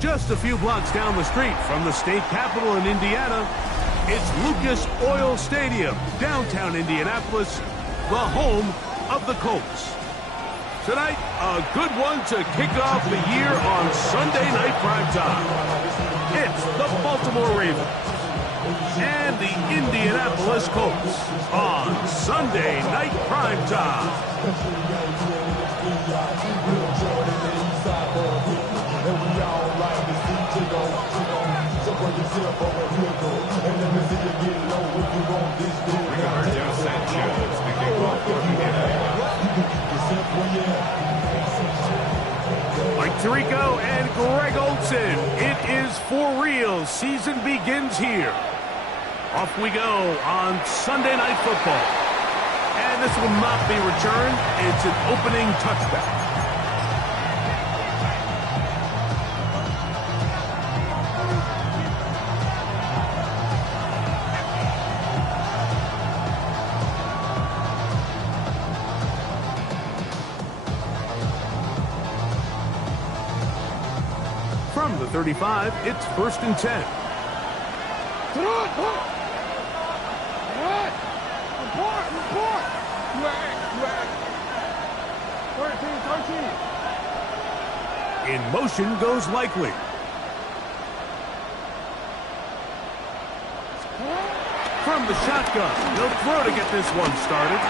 Just a few blocks down the street from the state capitol in Indiana, it's Lucas Oil Stadium, downtown Indianapolis, the home of the Colts. Tonight, a good one to kick off the year on Sunday Night Primetime. It's the Baltimore Ravens and the Indianapolis Colts on Sunday Night Primetime. Mike Tirico and Greg Olsen. It is for real. Season begins here. Off we go on Sunday Night Football. And this will not be returned. It's an opening touchback. From the 35, it's 1st and 10. Report! In motion goes Likely. From the shotgun, he'll throw to get this one started.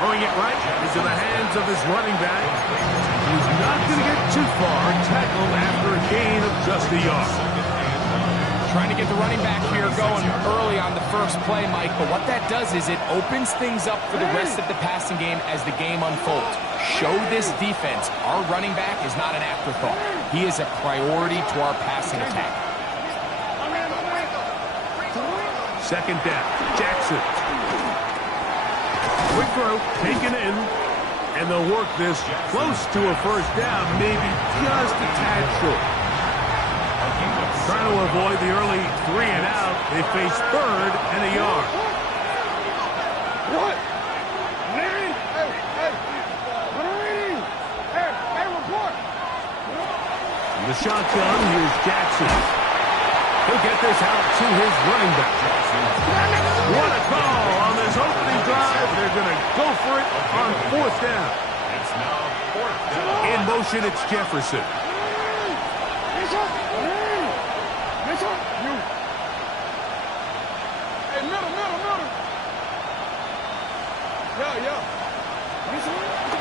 Throwing it right into the hands of his running back. He's not going to get too far, tackled after a gain of just a yard. Trying to get the running back here going early on the first play, Mike, but what that does is it opens things up for the rest of the passing game as the game unfolds. Show this defense our running back is not an afterthought. He is a priority to our passing attack. Second down, Jackson. Quick throw, taken in, and they'll work this close to a first down, maybe just a tad short. Trying to avoid the early 3 and out, they face 3rd and a yard. What? Hey, report! From the shotgun, here's Jackson. He'll get this out to his running back. What a call on this opening drive. They're going to go for it on 4th down. In motion, it's Jefferson.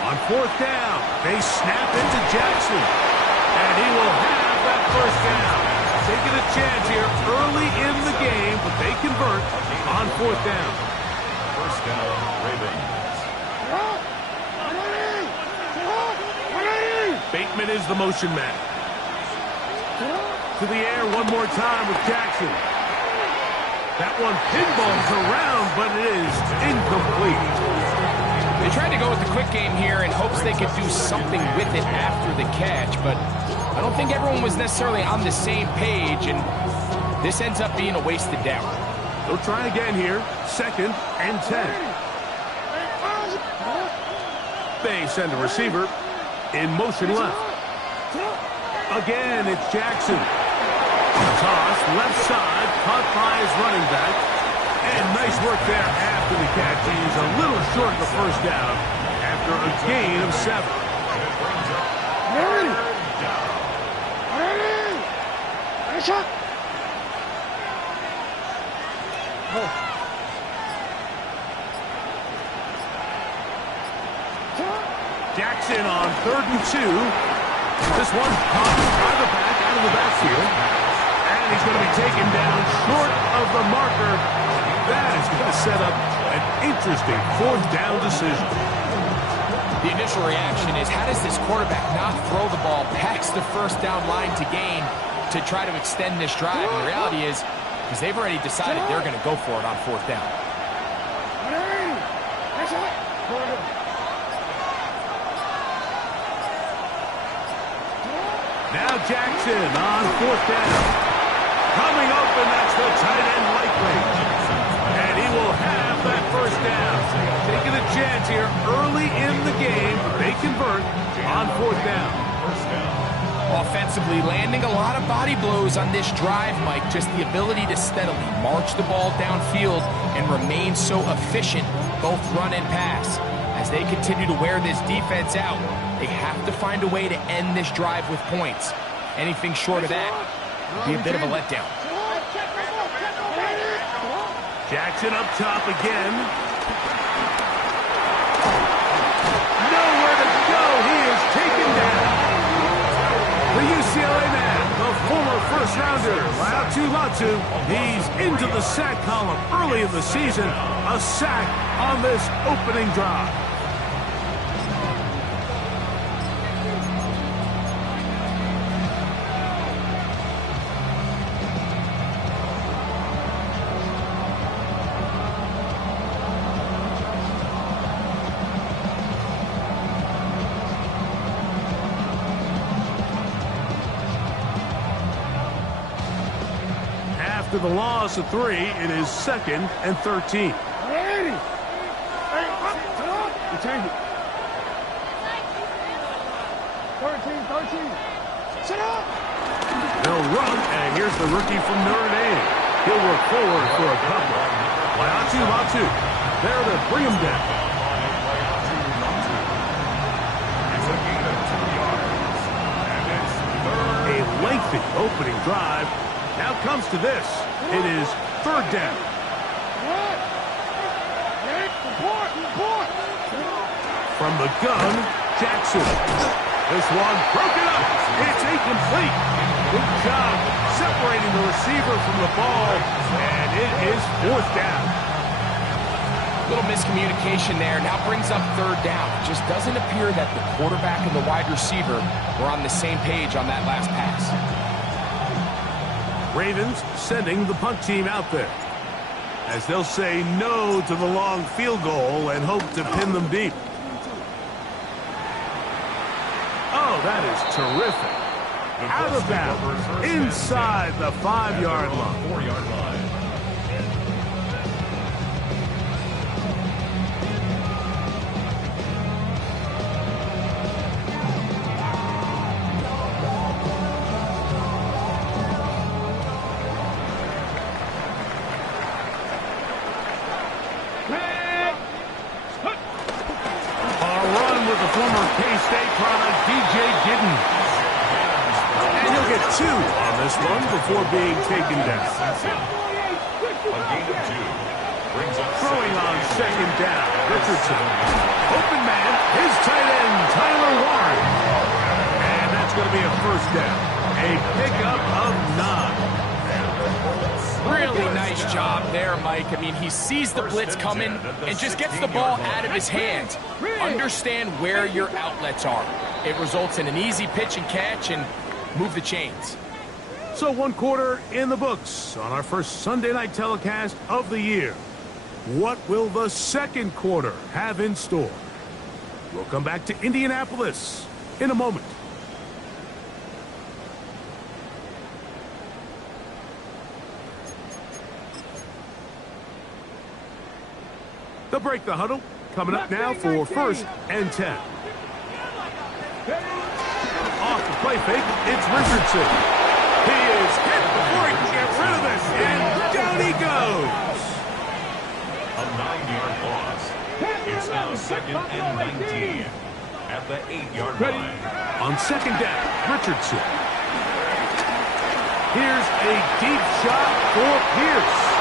On 4th down, they snap into Jackson, and he will have that first down. Taking a chance here early in the game, but they convert on 4th down. First down, Ravens. Bateman is the motion man. To the air one more time with Jackson. That one pinballs around, but it is incomplete. They tried to go with the quick game here in hopes they could do something with it after the catch, but I don't think everyone was necessarily on the same page, and this ends up being a wasted down. They'll try again here, 2nd and 10. They send a receiver in motion left. Again, it's Jackson. Toss, left side, caught by his running back. And nice work there after the catch. He's a little short of the first down after a gain of 7. Jackson on 3rd and 2. This one caught by the back out of the backfield. And he's going to be taken down short of the marker. That is going to set up an interesting 4th down decision. The initial reaction is, how does this quarterback not throw the ball past the first down line to gain to try to extend this drive? And the reality is, because they've already decided they're going to go for it on 4th down. Now Jackson on 4th down. Coming open, that's the tight end Likely. And he will have that first down. Taking a chance here early in the game. They convert on 4th down. Offensively, landing a lot of body blows on this drive, Mike. Just the ability to steadily march the ball downfield and remain so efficient, both run and pass. As they continue to wear this defense out, they have to find a way to end this drive with points. Anything short of that would be a bit of a letdown. Jackson up top again. Nowhere to go. He is taken down. The UCLA man, the former first-rounder, Laiatu Latu, he's into the sack column early in the season. A sack on this opening drive. After the loss of 3, it is 2nd and 13. Hey, change it. 13. Sit up. They'll run, and here's the rookie from Notre Dame. He'll work forward for a couple. Laiatu Latu there to bring him down. A lengthy opening drive. Now comes to this. It is 3rd down. What? Report. From the gun, Jackson. This one broken up. It's incomplete. Good job separating the receiver from the ball, and it is 4th down. Little miscommunication there. Now brings up 3rd down. It just doesn't appear that the quarterback and the wide receiver were on the same page on that last pass. Ravens sending the punt team out there, as they'll say no to the long field goal and hope to pin them deep. Oh, that is terrific. Out of bounds, inside the 5-yard line. 4-yard line. Former K-State product, DJ Gidden. And he'll get 2 on this one before being taken down. A gain of 2. Brings up Throwing on 2nd down, Richardson. Open man, his tight end, Tyler Warren. And that's going to be a 1st down. A pickup of 9. Really nice job there, Mike. I mean, he sees the blitz coming and just gets the ball out of his hands. Understand where your outlets are. It results in an easy pitch and catch and move the chains. So 1 quarter in the books on our first Sunday night telecast of the year. What will the 2nd quarter have in store? We'll come back to Indianapolis in a moment. They'll break the huddle. Coming up now for 1st and 10. Off the play fake, it's Richardson. He is hit before he can get rid of this, and down he goes. a 9-yard loss. It's now 2nd and 19 at the 8-yard line. On 2nd down, Richardson. Here's a deep shot for Pierce.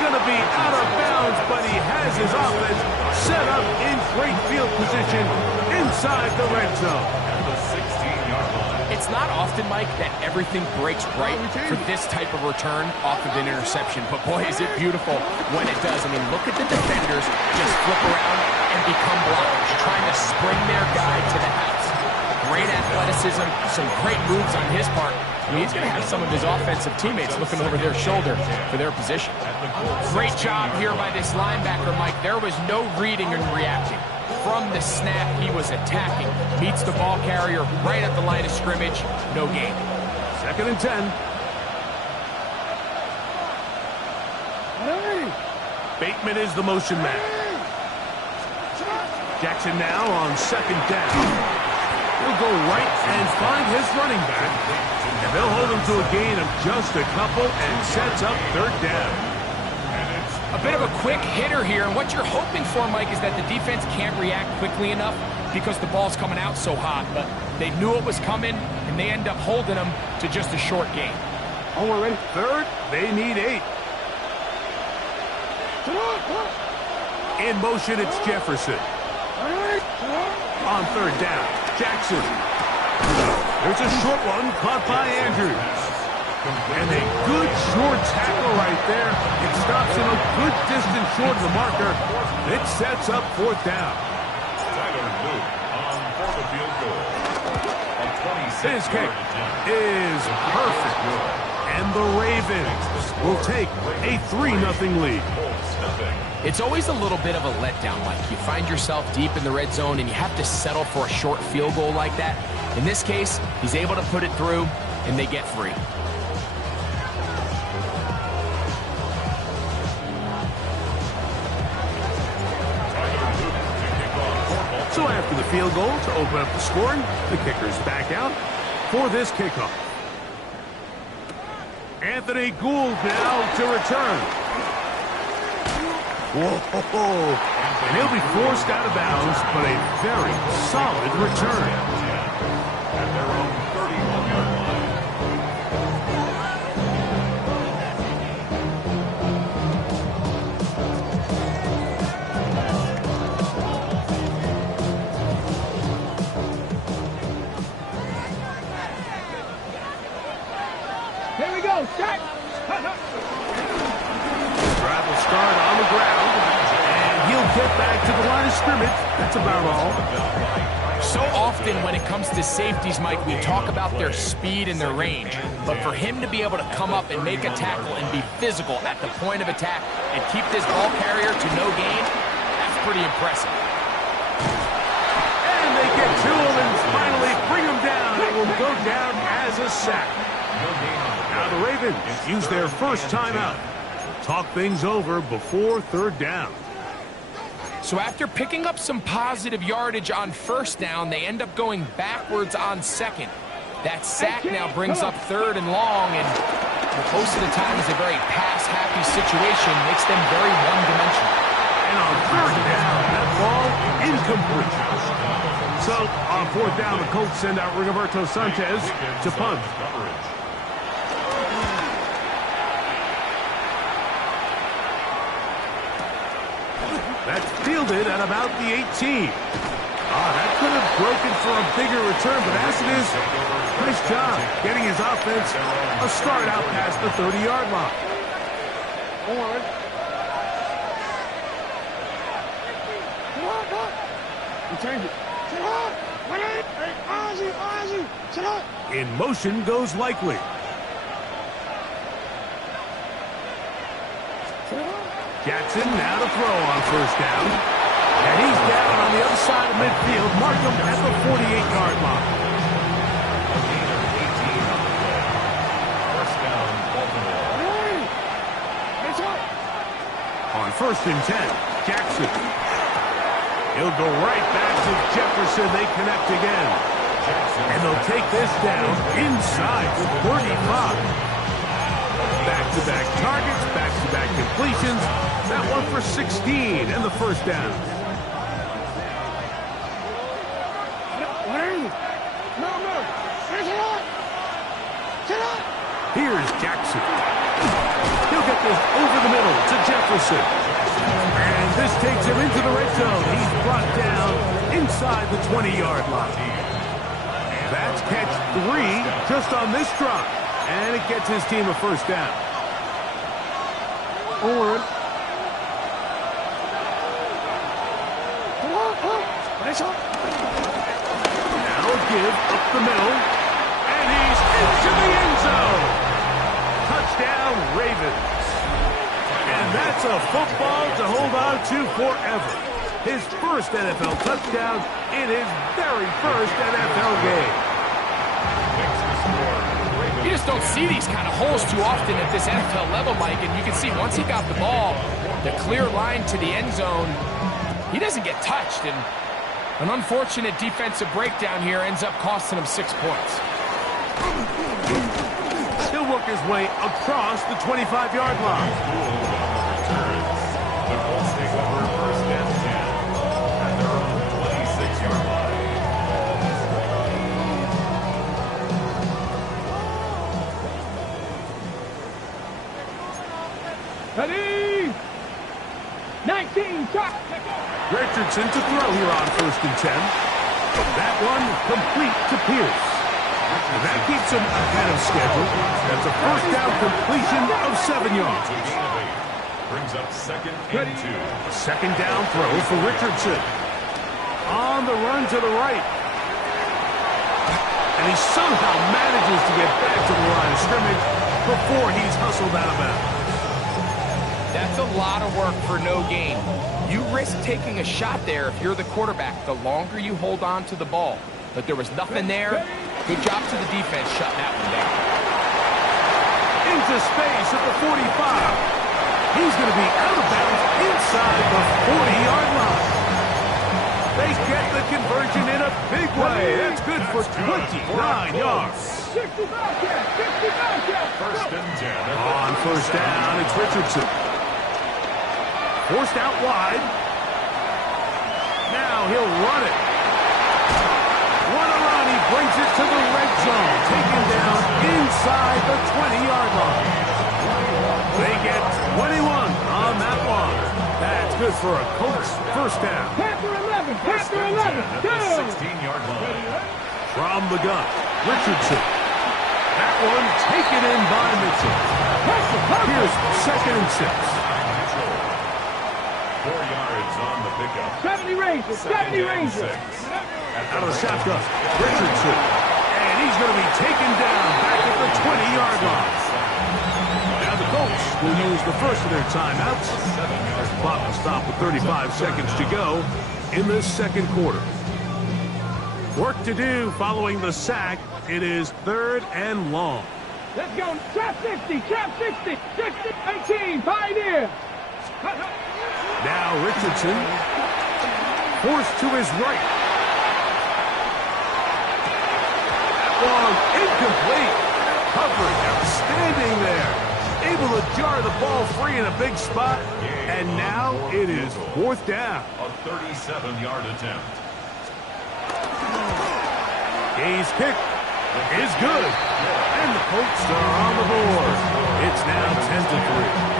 Going to be out of bounds, but he has his offense set up in great field position inside the red zone. At the 16-yard line. It's not often, Mike, that everything breaks right for this type of return off of an interception, but boy, is it beautiful when it does. I mean, look at the defenders just flip around and become blockers, trying to spring their guy to the house. Great athleticism, some great moves on his part. I mean, he's going to have some of his offensive teammates looking over their shoulder for their position. Great job here by this linebacker, Mike. There was no reading and reacting. From the snap, he was attacking. Meets the ball carrier right at the line of scrimmage. No gain. 2nd and 10. Bateman is the motion man. Jackson now on second down. He'll go right and find his running back. And they'll hold him to a gain of just a couple and sets up third down. A bit of a quick hitter here, and what you're hoping for, Mike, is that the defense can't react quickly enough because the ball's coming out so hot. But they knew it was coming, and they end up holding them to just a short gain. Oh, we're ready. Third, they need 8. In motion, it's Jefferson. On third down, Jackson. There's a short one caught by Andrews. And a good short tackle right there. It stops him a good distance short of the marker. It sets up fourth down. Tyler Luke on for the field goal. His kick is perfect. And the Ravens will take a 3-0 lead. It's always a little bit of a letdown, Mike. You find yourself deep in the red zone, and you have to settle for a short field goal like that. In this case, he's able to put it through, and they get free. So after the field goal to open up the scoring, the kicker's back out for this kickoff. Anthony Gould now to return. Whoa, and he'll be forced out of bounds, but a very solid return. At their own 31-yard line. Here we go. Jack. Drive will start on the ground, and he'll get back to the line of scrimmage. That's about all. So often when it comes to safeties, Mike, we talk about their speed and their range. But for him to be able to come up and make a tackle and be physical at the point of attack and keep this ball carrier to no gain, that's pretty impressive. And they get to him and finally bring him down. It will go down as a sack. Now the Ravens use their first timeout. Talk things over before third down. So after picking up some positive yardage on first down, they end up going backwards on second. That sack now brings up third and long, and most of the time is a very pass-happy situation, makes them very one-dimensional. And on third down, that ball incomplete. So on fourth down, the Colts send out Rigoberto Sanchez to punt. That's fielded at about the 18. That could have broken for a bigger return, but as it is, nice job getting his offense a start out past the 30-yard line. Change it. Sit up. In motion goes Likely. Jackson now to throw on first down. And he's down on the other side of midfield. Mark him at the 48-yard line. First down, Baltimore. On first and 10, Jackson. He'll go right back to Jefferson. They connect again. And they'll take this down inside the 35. Back-to-back targets, back-to-back completions. That one for 16 and the first down. Here's Jackson. He'll get this over the middle to Jefferson. And this takes him into the red zone. He's brought down inside the 20-yard line. That's catch 3 just on this drive. And it gets his team a first down. Forward. Now a give up the middle. And he's into the end zone. Touchdown, Ravens. And that's a football to hold on to forever. His first NFL touchdown in his very first NFL game. You just don't see these kind of holes too often at this NFL level, Mike. And you can see once he got the ball, the clear line to the end zone, he doesn't get touched. And An unfortunate defensive breakdown here ends up costing him 6 points. He'll work his way across the 25-yard line. The Colts take over first and 10 at their own 26-yard line. Ready? 19, shot. Richardson to throw here on first and 10. That one complete to Pierce. And that keeps him ahead of schedule. That's a first down completion of 7 yards. A gain of 8. Brings up second and 2. A second down throw for Richardson. On the run to the right. And he somehow manages to get back to the line of scrimmage before he's hustled out of bounds. That's a lot of work for no gain. You risk taking a shot there if you're the quarterback the longer you hold on to the ball. But there was nothing there. Good job to the defense shutting that one down. Into space at the 45. He's going to be out of bounds inside the 40-yard line. They get the conversion in a big way. That's good for 29 yards. 65 yards. First and 10. On first down, it's Richardson. Forced out wide. Now he'll run it. What a run. He brings it to the red zone. Taken down inside the 20-yard line. They get 21 on that one. That's good for a Colts first down. Panther 11. Panther 11. At the 16-yard line. From the gun, Richardson. That one taken in by Mitchell. Here's second and 6. 4 yards on the pickup. 70 Rangers. 70 Rangers. Out of the shotgun, Richardson. And he's going to be taken down back at the 20-yard line. Now the Colts will use the first of their timeouts. As the clock will stop with 35 seconds to go in this second quarter. Work to do following the sack. It is third and long. Let's go. Trap 60. Trap 60. 60. 18. Pioneer. Now Richardson forced to his right. That one incomplete. Coverage outstanding there. Able to jar the ball free in a big spot. And now it is fourth down. A 37-yard attempt. Gay's kick is good. And the Colts are on the board. It's now 10-3.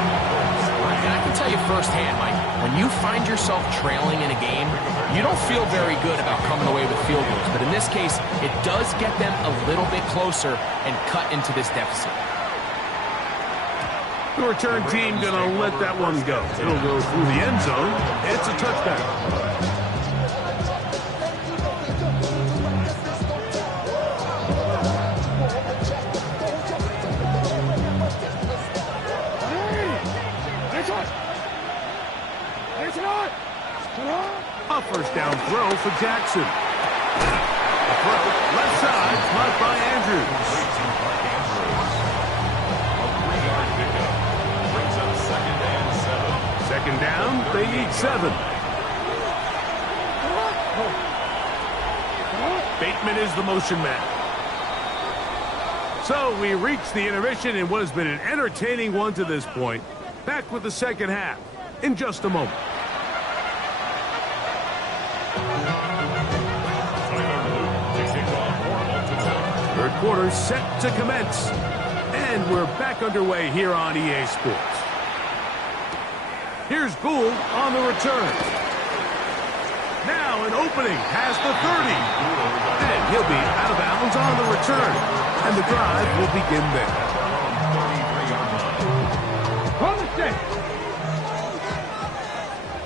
And I can tell you firsthand, Mike, when you find yourself trailing in a game, you don't feel very good about coming away with field goals. But in this case, it does get them a little bit closer and cut into this deficit. The return team going to let that one go. It'll go through the end zone. It's a touchback. A first down throw for Jackson. A throw left side, caught by Andrews. A 3-yard pickup. Brings up second and 7. Second down, they need 7. Bateman is the motion man. So we reach the intermission in what has been an entertaining one to this point. Back with the second half in just a moment. Third quarter set to commence. And we're back underway here on EA Sports. Here's Gould on the return. Now an opening past the 30. And he'll be out of bounds on the return. And the drive will begin there. On the stick.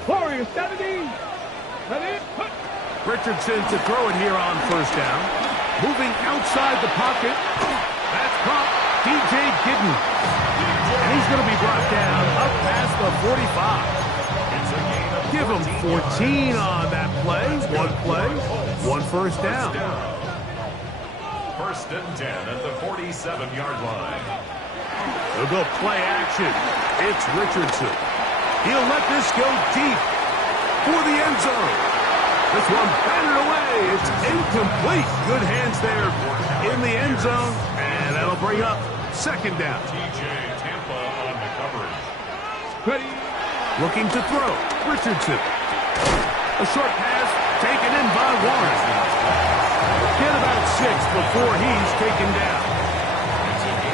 Warriors 17. Ready? Put. Richardson to throw it here on first down. Moving outside the pocket. That's caught. DJ Gidden. And he's going to be brought down up past the 45. Give him 14 on that play. One play, one first down. First and 10 at the 47-yard line. They'll go play action. It's Richardson. He'll let this go deep for the end zone. This one batted away. It's incomplete. Good hands there in the end zone. And that'll bring up second down. TJ Tampa on the coverage. Ready. Looking to throw. Richardson. A short pass taken in by Warren. Get about 6 before he's taken down.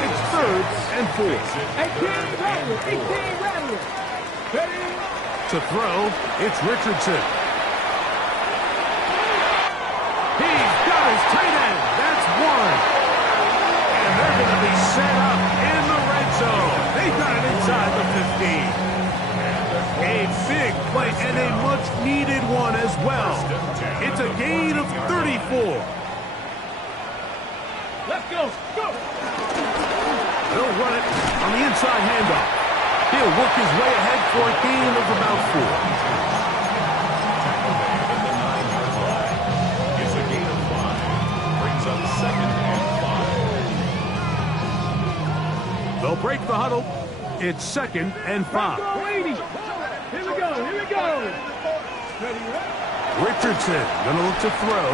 It's 3rd and 4. 18 Rattler. 18 Rattler. Ready. To throw, it's Richardson. He's got his tight end. That's one. And they're going to be set up in the red zone. They've got it inside the 15. A big play and a much-needed one as well. It's a gain of 34. Let's go. Go. They'll run it on the inside handoff. He'll work his way ahead for a gain of about 4. Tackle made at the 9-yard line. It's a gain of 5. Brings up second and 5. They'll break the huddle. It's 2nd and 5. Go 80. Here we go. Here we go. Ready. Richardson going to look to throw.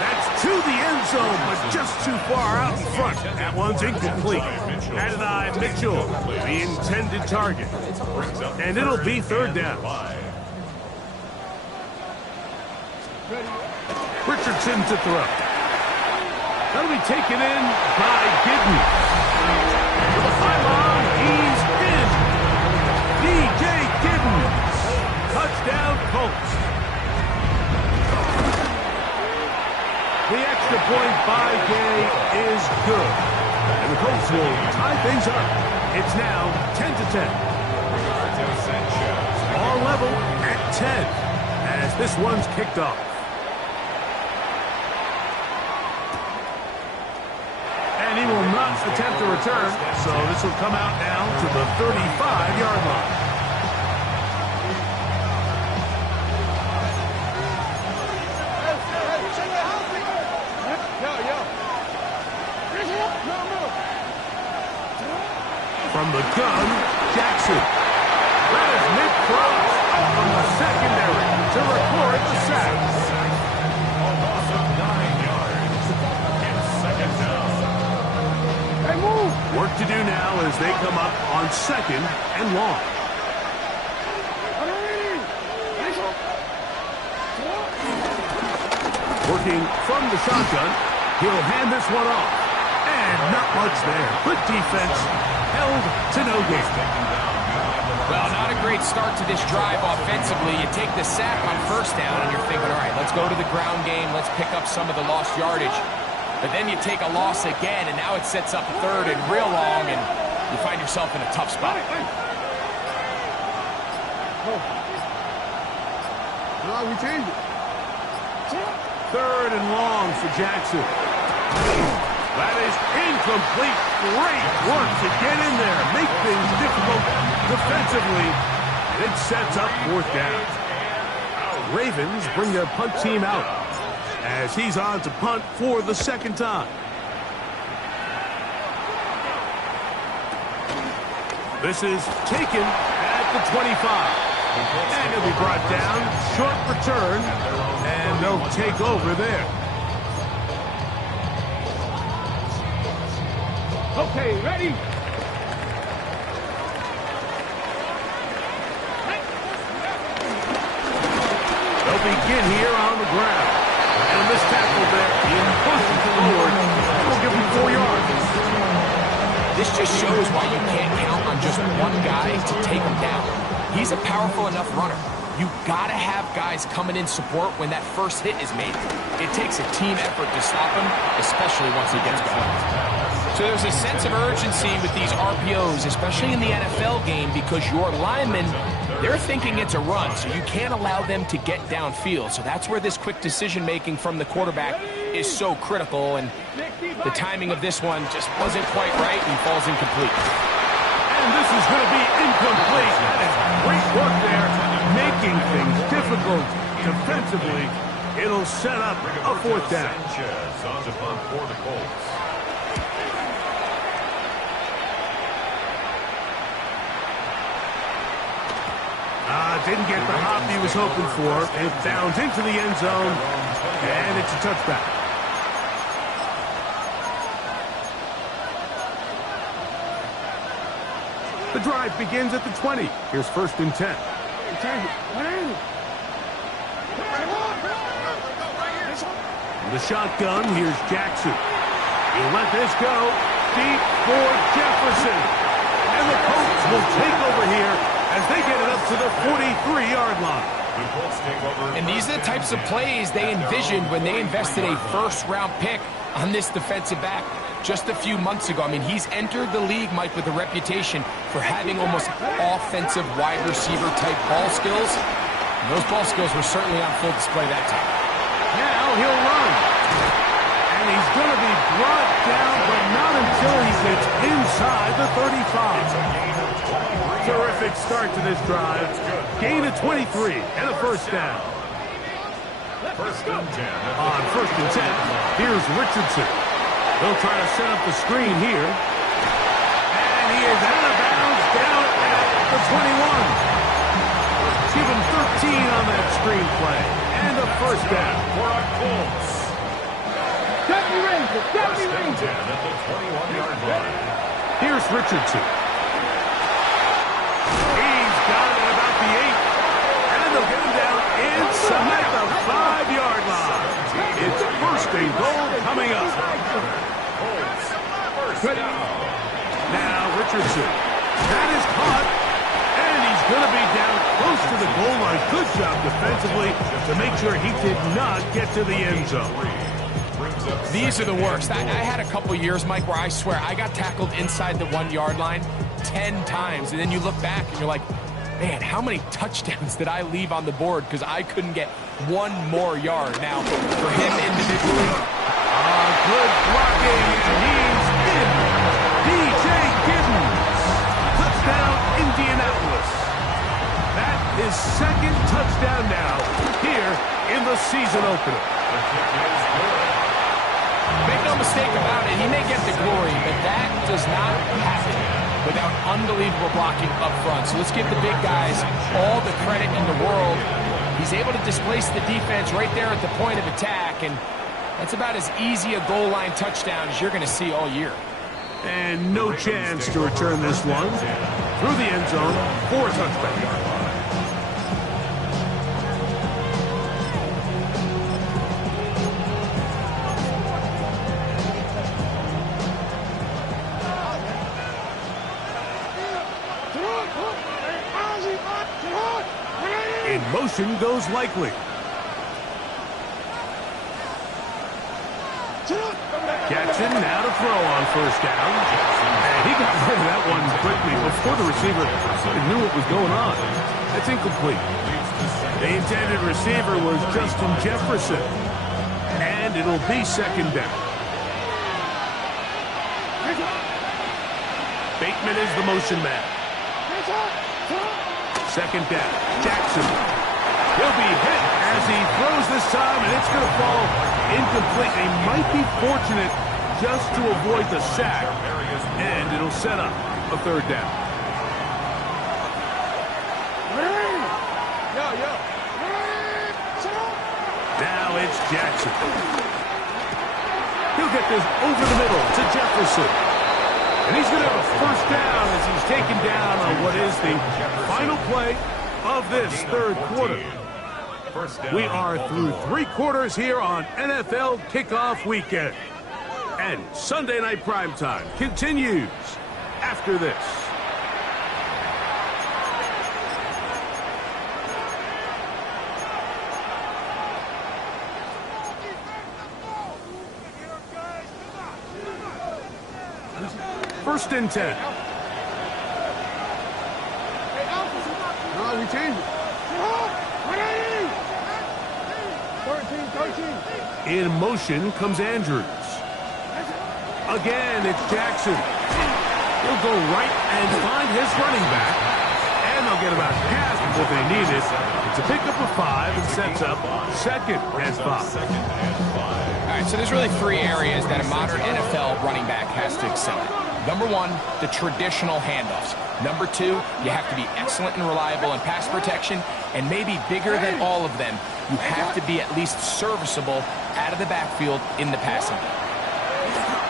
That's to the end zone, but just too far out in front. That one's incomplete. Adonai Mitchell, the intended target. And it'll be 3rd down. Richardson to throw. That'll be taken in by Giddens. To the pylon, he's in. DJ Giddens. Touchdown, Colts. The extra point by Gay is good. And the Colts will tie things up. It's now 10-10. All level at 10 as this one's kicked off. And he will not attempt a return, so this will come out now to the 35-yard line. From the gun, Jackson. That is Nick Cross from the secondary to record the sack. A loss of 9 yards. It's second down. Hey, move. Work to do now as they come up on 2nd and long. Working from the shotgun, he'll hand this one off. And not much there. Good defense. Held to no gain. Well, not a great start to this drive offensively. You take the sack on 1st down, and you're thinking, all right, let's go to the ground game. Let's pick up some of the lost yardage. But then you take a loss again, and now it sets up 3rd and real long, and you find yourself in a tough spot. We changed it. 3rd and long for Jackson. That is incomplete. Great work to get in there, make things difficult defensively. And it sets up 4th down. Ravens bring their punt team out as he's on to punt for the 2nd time. This is taken at the 25. And he'll be brought down. Short return. And they'll take over there. Okay, ready? They'll begin here on the ground. And this tackle there, in pushes forward. We'll give him 4 yards. This just shows why you can't count on just one guy to take him down. He's a powerful enough runner. You gotta have guys coming in support when that first hit is made. It takes a team effort to stop him, especially once he gets going. So there's a sense of urgency with these RPOs, especially in the NFL game, because your linemen, they're thinking it's a run, so you can't allow them to get downfield. So that's where this quick decision-making from the quarterback is so critical, and the timing of this one just wasn't quite right and falls incomplete. And this is going to be incomplete. That is great work there, making things difficult defensively. It'll set up a 4th down. Sanchez on the punt for the Colts. Didn't get the hop he was hoping for. It bounds into the end zone, and it's a touchback. The drive begins at the 20. Here's 1st and 10. The shotgun, here's Jackson. He'll let this go deep for Jefferson. And the Colts will take over here as they get it up to the 43-yard line. And these are the types of plays they envisioned when they invested a first-round pick on this defensive back just a few months ago. I mean, he's entered the league, Mike, with a reputation for having almost offensive wide receiver type ball skills. And those ball skills were certainly on full display that time. Now he'll run. And he's going to be brought down, but not until he gets inside the 35. Terrific start to this drive. Gain of 23 and a first down. On 1st and 10, here's Richardson. They'll try to set up the screen here. And he is out of bounds down at the 21. Give him 13 on that screen play. And a first down for our Colts. Deputy Ranger, Deputy Ranger. At the 21-yard line. Here's Richardson. He's got it at about the 8. And they'll get him down inside the 5-yard line. It's 1st and goal coming up. Now Richardson. That is caught. And he's going to be down close to the goal line. Good job defensively to make sure he did not get to the end zone. These are the worst. I had a couple years, Mike, where I swear I got tackled inside the 1-yard line 10 times. And then you look back and you're like, man, how many touchdowns did I leave on the board because I couldn't get one more yard? Now, for him individually, good blocking, and he's in. DJ Giddens. Touchdown, Indianapolis. That is 2nd touchdown now here in the season opener. Make no mistake about it, he may get the glory, but that does not happen without unbelievable blocking up front. So let's give the big guys all the credit in the world. He's able to displace the defense right there at the point of attack, and that's about as easy a goal line touchdown as you're going to see all year. And no chance to return this one through the end zone for a touchback. In motion goes Likely. Jackson now to throw on 1st down. And he got rid of that one quickly before the receiver knew what was going on. That's incomplete. The intended receiver was Justin Jefferson. And it'll be 2nd down. Bateman is the motion man. 2nd down. Jackson. He'll be hit as he throws this time, and it's going to fall incomplete. They might be fortunate just to avoid the sack, and it'll set up a 3rd down. Now it's Jackson. He'll get this over the middle to Jefferson. And he's going to have a 1st down as he's taken down on what is the final play of this 3rd quarter. We are through 3 quarters here on NFL Kickoff Weekend. And Sunday Night Primetime continues after this. First and 10. No, we changed it. 13. In motion comes Andrews. Again, it's Jackson. He'll go right and find his running back. And they'll get about half of what they needed. It's a pickup of 5 and sets up 2nd and 5. All right, so there's really three areas that a modern NFL running back has to excel at. Number one, the traditional handoffs. Number two, you have to be excellent and reliable in pass protection, and maybe bigger than all of them, you have to be at least serviceable out of the backfield in the passing game.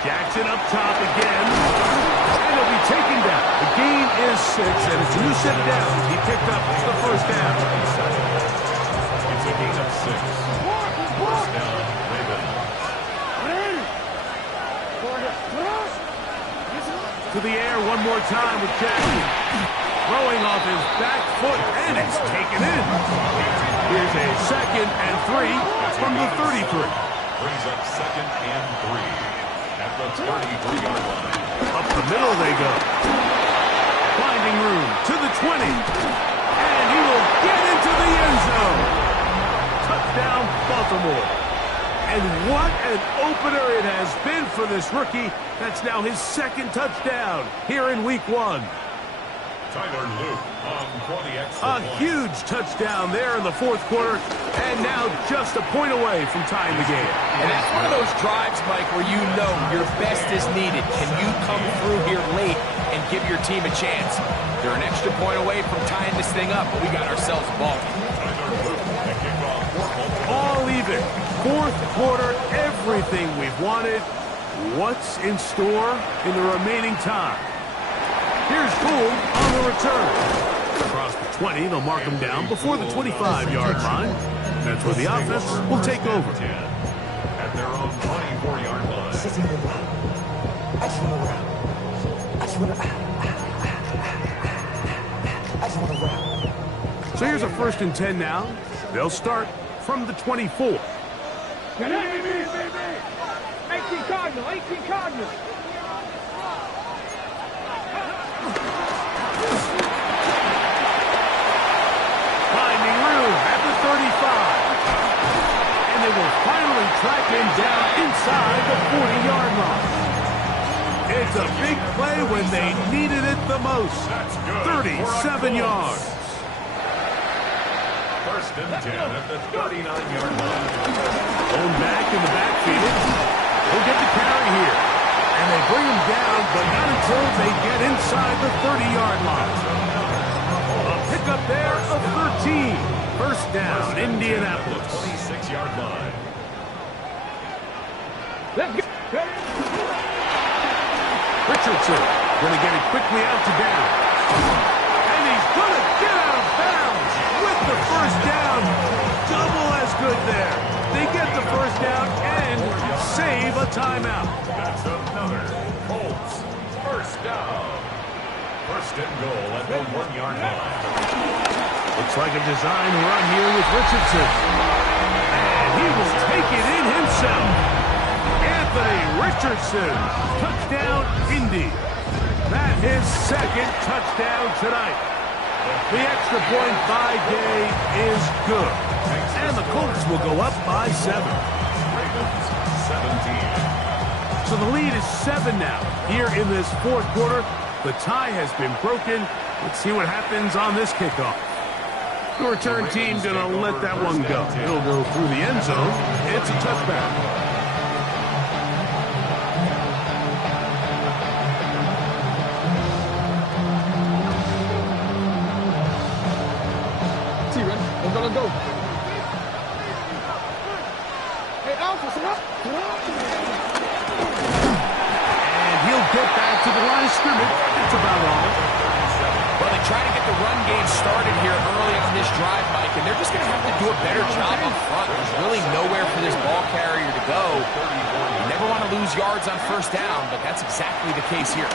Jackson up top again, and he'll be taken down. The gain is 6, and it's a new set down. He picked up the first down. It's a gain of 6. First down, Ravens. To the air one more time with Jackson. Throwing off his back foot, and it's taken in. Here's a 2nd and 3 from the 33. Brings up 2nd and 3 at the 33-yard line. Up the middle they go. Finding room to the 20. And he will get into the end zone. Touchdown, Baltimore. And what an opener it has been for this rookie. That's now his 2nd touchdown here in Week 1. Tyler Luke on 20 extra A points. huge touchdown there in the 4th quarter, and now just a point away from tying the game. And that's one of those drives, Mike, where you know your best is needed. Can you come through here late and give your team a chance? They're an extra point away from tying this thing up, but we got ourselves a ball. Tyler Luke, the kickoff. All even. 4th quarter, everything we've wanted. What's in store in the remaining time? Here's Gould on the return. Across the 20, they'll mark him down before the 25-yard line. That's where the offense will take over. 10 at their own 24-yard line. So here's a 1st and 10 now. They'll start from the 24. 18 Cardinal, 18 Cardinal. Finding room at the 35. And they will finally track him down inside the 40-yard line. It's a big play when they needed it the most. 37 yards. 1st and 10 at the 39-yard line. Going back in the backfield. He'll get the carry here. And they bring him down, but not until they get inside the 30-yard line. A pickup there of 13. 1st down, Indianapolis. 26-yard line. Let's go. Richardson going to get it quickly out to down. And he's going to get out of bounds with the 1st down. Double as good there. They get the 1st down and save a timeout. That's another Colts 1st down. 1st and goal at the 1-yard line. Looks like a design run here with Richardson. And he will take it in himself. Anthony Richardson. Touchdown, Indy. That his 2nd touchdown tonight. The extra point by Day is good. And the Colts will go up by 7. Ravens 17. So the lead is 7 now. Here in this 4th quarter, the tie has been broken. Let's see what happens on this kickoff. The return team going to let that one go. It'll go through the end zone. It's a touchback. We're gonna go. Hey, Alpha, so what? And he'll get back to the line of scrimmage. That's about all. Well, they try to get the run game started here early on this drive, Mike, and they're just going to have to do a better job up front. There's really nowhere for this ball carrier to go. You never want to lose yards on 1st down, but that's exactly the case here.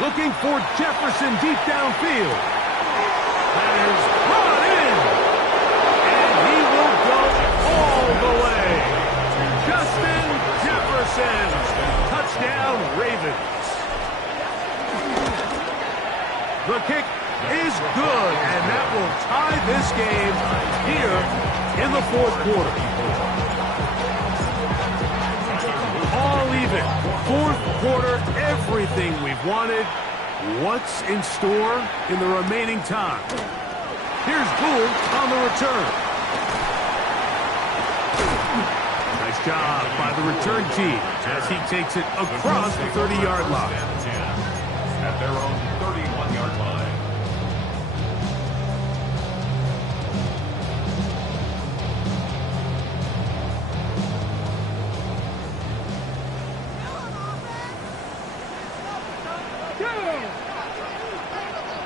Looking for Jefferson deep downfield. That is brought in. And he will go all the way. Justin Jefferson. Touchdown, Ravens. The kick is good, and that will tie this game here in the 4th quarter. All even. 4th quarter, everything we've wanted. What's in store in the remaining time? Here's Gould on the return. Nice job by the return team as he takes it across the 30-yard line. At their own 31-yard line.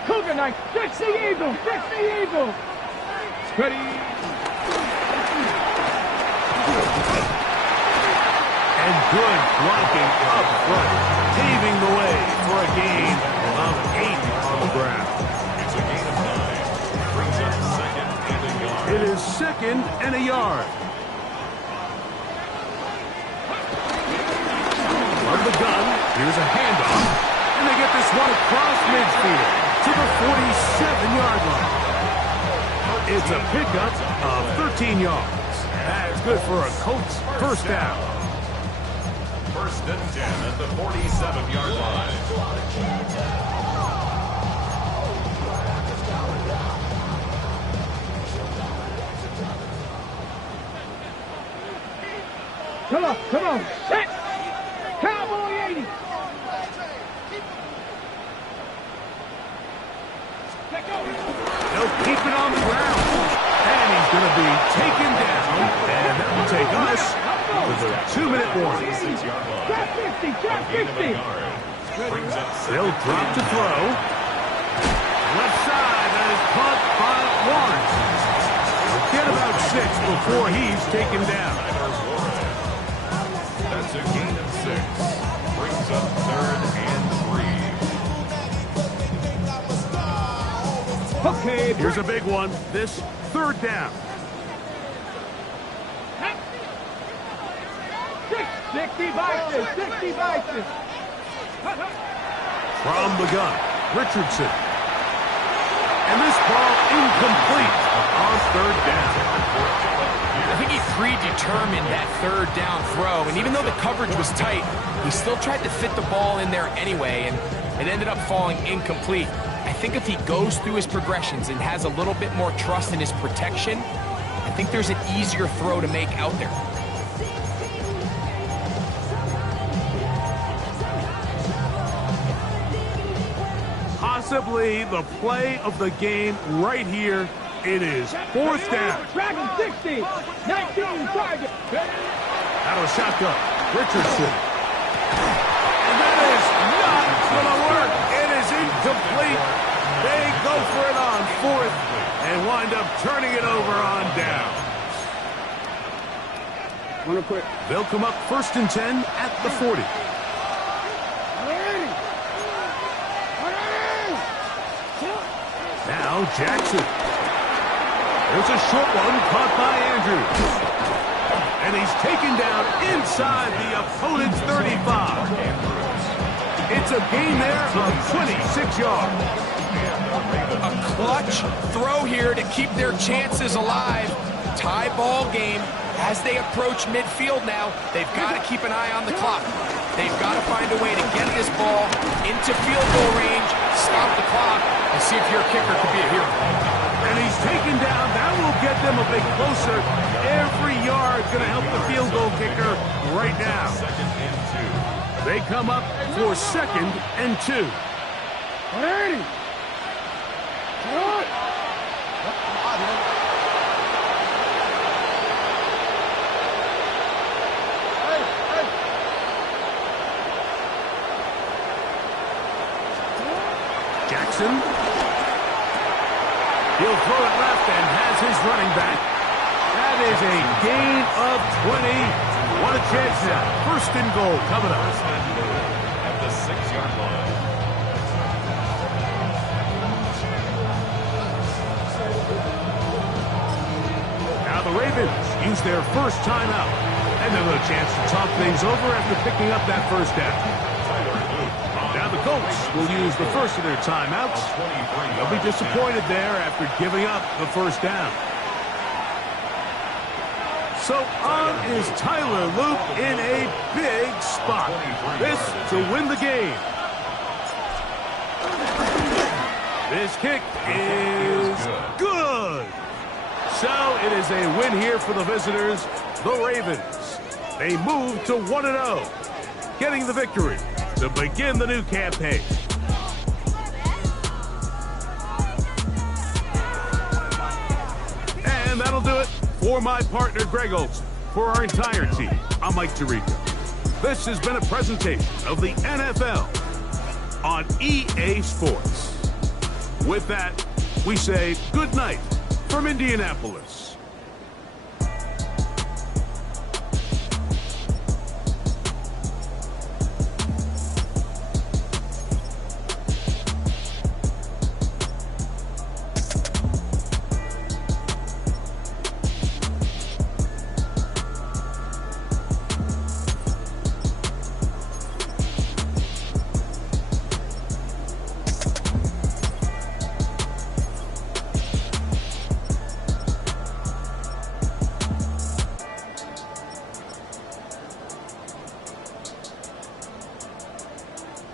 Cougar Knight, fix the eagle, fix the eagle. Ready. And good blocking up front, paving the way for a gain of 8 on the ground. It's a gain of 9. Brings up second and a yard. It is second and a yard. From the gun, here's a handoff, and they get this one across midfield to the 47-yard line. It's a pickup of 13 yards. That's good for a Colts first down. First and 10 at the 47-yard line. Come on, set. Cowboy 80. They'll keep it on the ground. And he's going to be taken down. And that will take us with a 2-minute warning. Trap 50, trap 50. They'll drop to throw. Left side, that is caught by Lawrence. Get about 6 before he's taken down. That's a gain of 6. Brings up third and 3. Okay, Here's a big one. This third down. 60 vices, 60 vices. From the gun, Richardson. And this ball incomplete on third down. I think he predetermined that third down throw, and even though the coverage was tight, he still tried to fit the ball in there anyway, and it ended up falling incomplete. I think if he goes through his progressions and has a little bit more trust in his protection, I think there's an easier throw to make out there. Possibly the play of the game right here. It is fourth down. Dragon 60, 19 target. Out of a shotgun, Richardson. And that is not going to work. It is incomplete. They go for it on fourth and wind up turning it over on down. They'll come up first and 10 at the 40. Now Jackson. There's a short one caught by Andrews. And he's taken down inside the opponent's 35. It's a gain there of 26 yards. A clutch throw here to keep their chances alive. Tie ball game. As they approach midfield now, they've got to keep an eye on the clock. They've got to find a way to get this ball into field goal range, stop the clock, and see if your kicker could be a hero. And he's taken down. That will get them a bit closer. Every yard going to help the field goal kicker right now. Second and 2. They come up for second and 2. Jackson. He'll throw it left and has his running back. That is a gain of 20. What a chance now. First and goal coming up. At the 6-yard line. Now the Ravens use their first timeout. And they'll have a chance to talk things over after picking up that first down. Now the Colts will use the first of their timeouts. They'll be disappointed there after giving up the first down. So on is Tyler Luke in a big spot. This to win the game. This kick is good. So it is a win here for the visitors, the Ravens. They move to 1-0, getting the victory to begin the new campaign. And that'll do it for my partner, Greg Olson. For our entire team, I'm Mike Tirico. This has been a presentation of the NFL on EA Sports. With that, we say good night from Indianapolis.